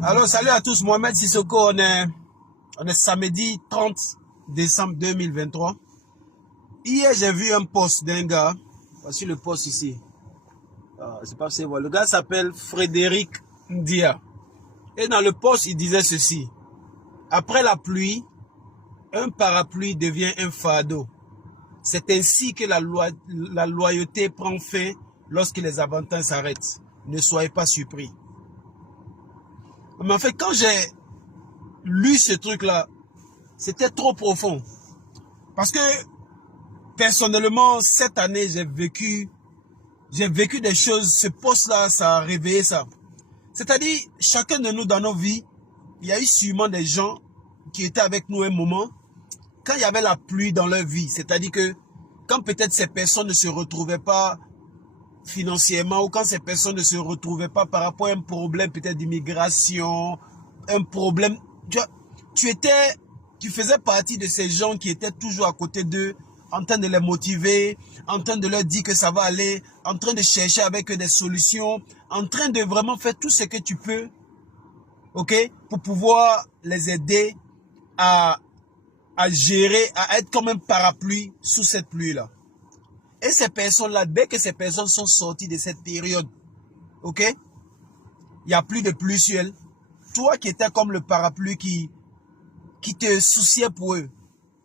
Alors, salut à tous, Mohamed Sissoko, on est samedi 30 décembre 2023. Hier, j'ai vu un post d'un gars, voici le post ici. C'est pas si le gars s'appelle Frédéric Ndia. Et dans le post, il disait ceci. Après la pluie, un parapluie devient un fardeau. C'est ainsi que la loyauté prend fin lorsque les avantages s'arrêtent. Ne soyez pas surpris. Mais en fait, quand j'ai lu ce truc-là, c'était trop profond. Parce que, personnellement, cette année, j'ai vécu des choses. Ce poste-là, ça a réveillé ça. C'est-à-dire, chacun de nous dans nos vies, il y a eu sûrement des gens qui étaient avec nous un moment, quand il y avait la pluie dans leur vie. C'est-à-dire que, quand peut-être ces personnes ne se retrouvaient pas financièrement, ou quand ces personnes ne se retrouvaient pas par rapport à un problème peut-être d'immigration, un problème, tu faisais partie de ces gens qui étaient toujours à côté d'eux, en train de les motiver, en train de leur dire que ça va aller, en train de chercher avec eux des solutions, en train de vraiment faire tout ce que tu peux, ok, pour pouvoir les aider à gérer, à être comme un parapluie sous cette pluie-là. Et ces personnes-là, dès que ces personnes sont sorties de cette période, ok, il n'y a plus de pluie sur elles. Toi qui étais comme le parapluie qui te souciait pour eux,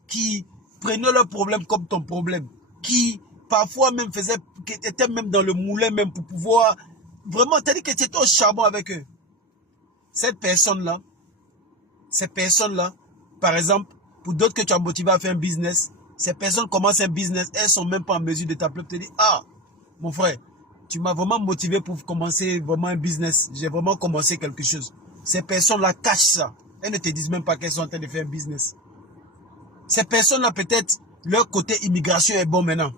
qui prenait leurs problèmes comme ton problème, qui parfois même était même dans le moulin même pour pouvoir vraiment, t'as dit que tu étais au charbon avec eux. Ces personnes-là, par exemple, pour d'autres que tu as motivé à faire un business, ces personnes commencent un business, elles sont même pas en mesure de t'appeler pour te dire, ah, mon frère, tu m'as vraiment motivé pour commencer vraiment un business. J'ai vraiment commencé quelque chose. Ces personnes-là cachent ça. Elles ne te disent même pas qu'elles sont en train de faire un business. Ces personnes-là, peut-être, leur côté immigration est bon maintenant.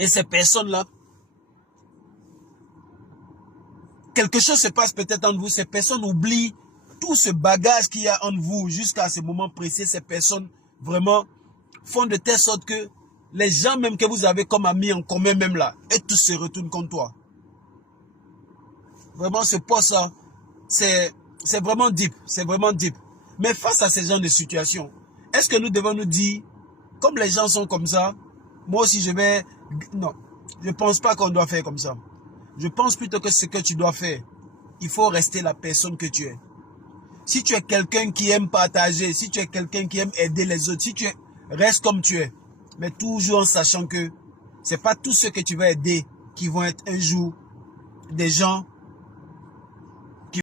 Et ces personnes-là, quelque chose se passe peut-être entre vous. Ces personnes oublient tout ce bagage qu'il y a entre vous jusqu'à ce moment précis. Ces personnes, vraiment, font de telle sorte que les gens même que vous avez comme amis en commun même là, et tous se retournent contre toi. Vraiment, ce poste-là, c'est vraiment deep. C'est vraiment deep. Mais face à ces genres de situations, est-ce que nous devons nous dire, comme les gens sont comme ça, moi aussi je vais... Non, je ne pense pas qu'on doit faire comme ça. Je pense plutôt que ce que tu dois faire, il faut rester la personne que tu es. Si tu es quelqu'un qui aime partager, si tu es quelqu'un qui aime aider les autres, si tu es, reste comme tu es. Mais toujours en sachant que ce n'est pas tous ceux que tu vas aider qui vont être un jour des gens